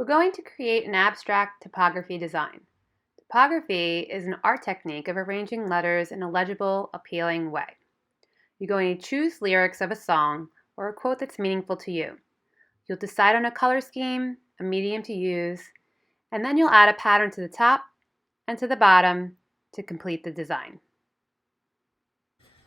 We're going to create an abstract typography design. Typography is an art technique of arranging letters in a legible, appealing way. You're going to choose lyrics of a song or a quote that's meaningful to you. You'll decide on a color scheme, a medium to use, and then you'll add a pattern to the top and to the bottom to complete the design.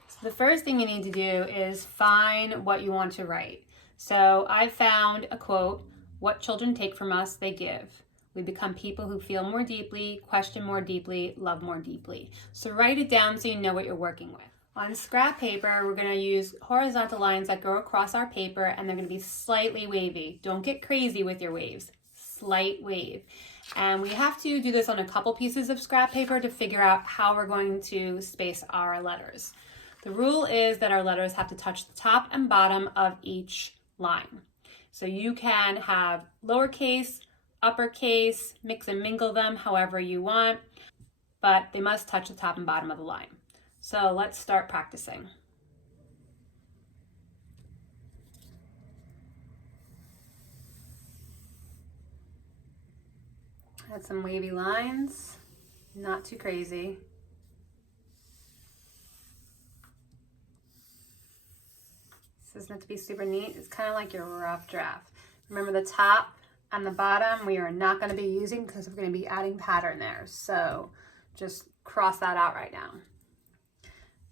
So the first thing you need to do is find what you want to write. So I found a quote, "What children take from us, they give. We become people who feel more deeply, question more deeply, love more deeply." So write it down so you know what you're working with. On scrap paper, we're going to use horizontal lines that go across our paper, and they're going to be slightly wavy. Don't get crazy with your waves. Slight wave. And we have to do this on a couple pieces of scrap paper to figure out how we're going to space our letters. The rule is that our letters have to touch the top and bottom of each line. So you can have lowercase, uppercase, mix and mingle them however you want, but they must touch the top and bottom of the line. So let's start practicing. Add some wavy lines, not too crazy. This is meant to be super neat. It's kind of like your rough draft. Remember the top and the bottom we are not going to be using because we're going to be adding pattern there. So just cross that out right now.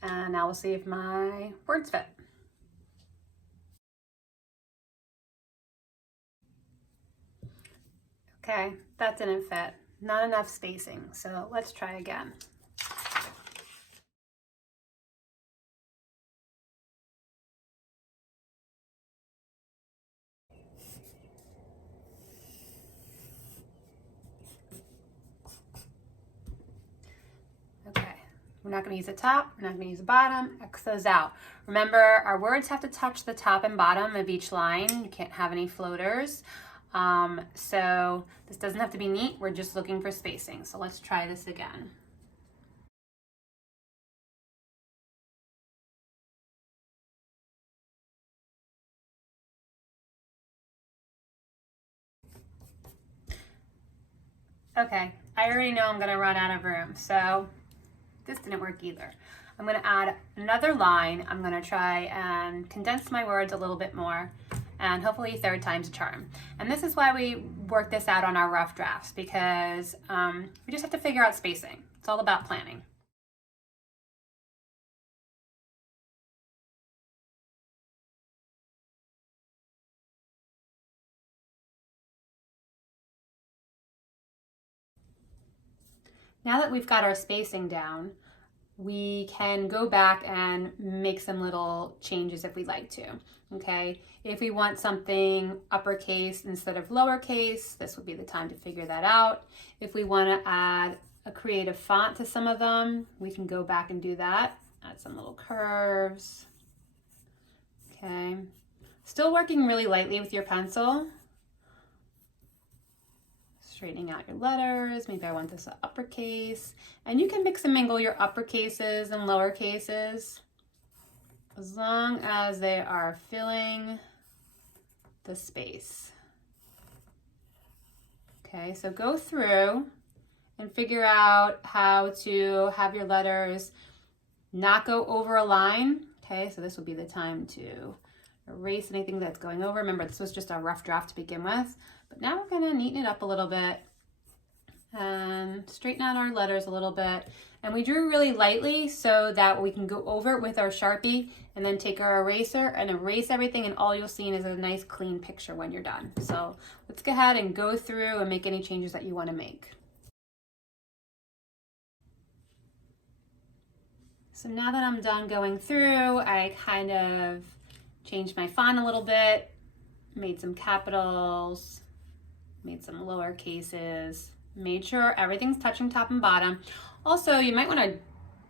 And now we'll see if my words fit. Okay, that didn't fit. Not enough spacing, so let's try again. Okay, we're not going to use the top, we're not going to use the bottom, X those out. Remember, our words have to touch the top and bottom of each line. You can't have any floaters. So this doesn't have to be neat, we're just looking for spacing. So let's try this again. Okay, I already know I'm gonna run out of room, so this didn't work either. I'm gonna add another line. I'm gonna try and condense my words a little bit more, and hopefully third time's a charm. And this is why we work this out on our rough drafts, because we just have to figure out spacing. It's all about planning. Now that we've got our spacing down, we can go back and make some little changes if we'd like to, okay? If we want something uppercase instead of lowercase, this would be the time to figure that out. If we want to add a creative font to some of them, we can go back and do that. Add some little curves, okay? Still working really lightly with your pencil. Straightening out your letters. Maybe I want this uppercase. And you can mix and mingle your uppercases and lowercases as long as they are filling the space. Okay, so go through and figure out how to have your letters not go over a line. Okay, so this will be the time to erase anything that's going over. Remember, this was just a rough draft to begin with. But now we're going to neaten it up a little bit and straighten out our letters a little bit. And we drew really lightly so that we can go over it with our Sharpie and then take our eraser and erase everything, and all you'll see is a nice clean picture when you're done. So let's go ahead and go through and make any changes that you want to make. So now that I'm done going through, I kind of changed my font a little bit, made some capitals, made some lower cases, made sure everything's touching top and bottom. Also, you might want to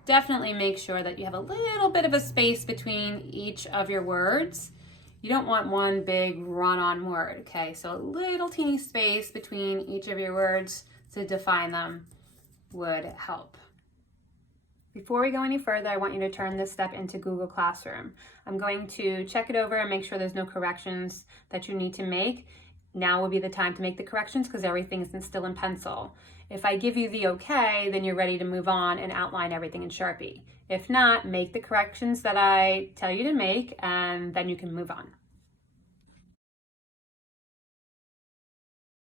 definitely make sure that you have a little bit of a space between each of your words. You don't want one big run-on word, okay? So a little teeny space between each of your words to define them would help. Before we go any further, I want you to turn this step into Google Classroom. I'm going to check it over and make sure there's no corrections that you need to make. now would be the time to make the corrections because everything's still in pencil. If I give you the okay, then you're ready to move on and outline everything in Sharpie. If not, make the corrections that I tell you to make and then you can move on.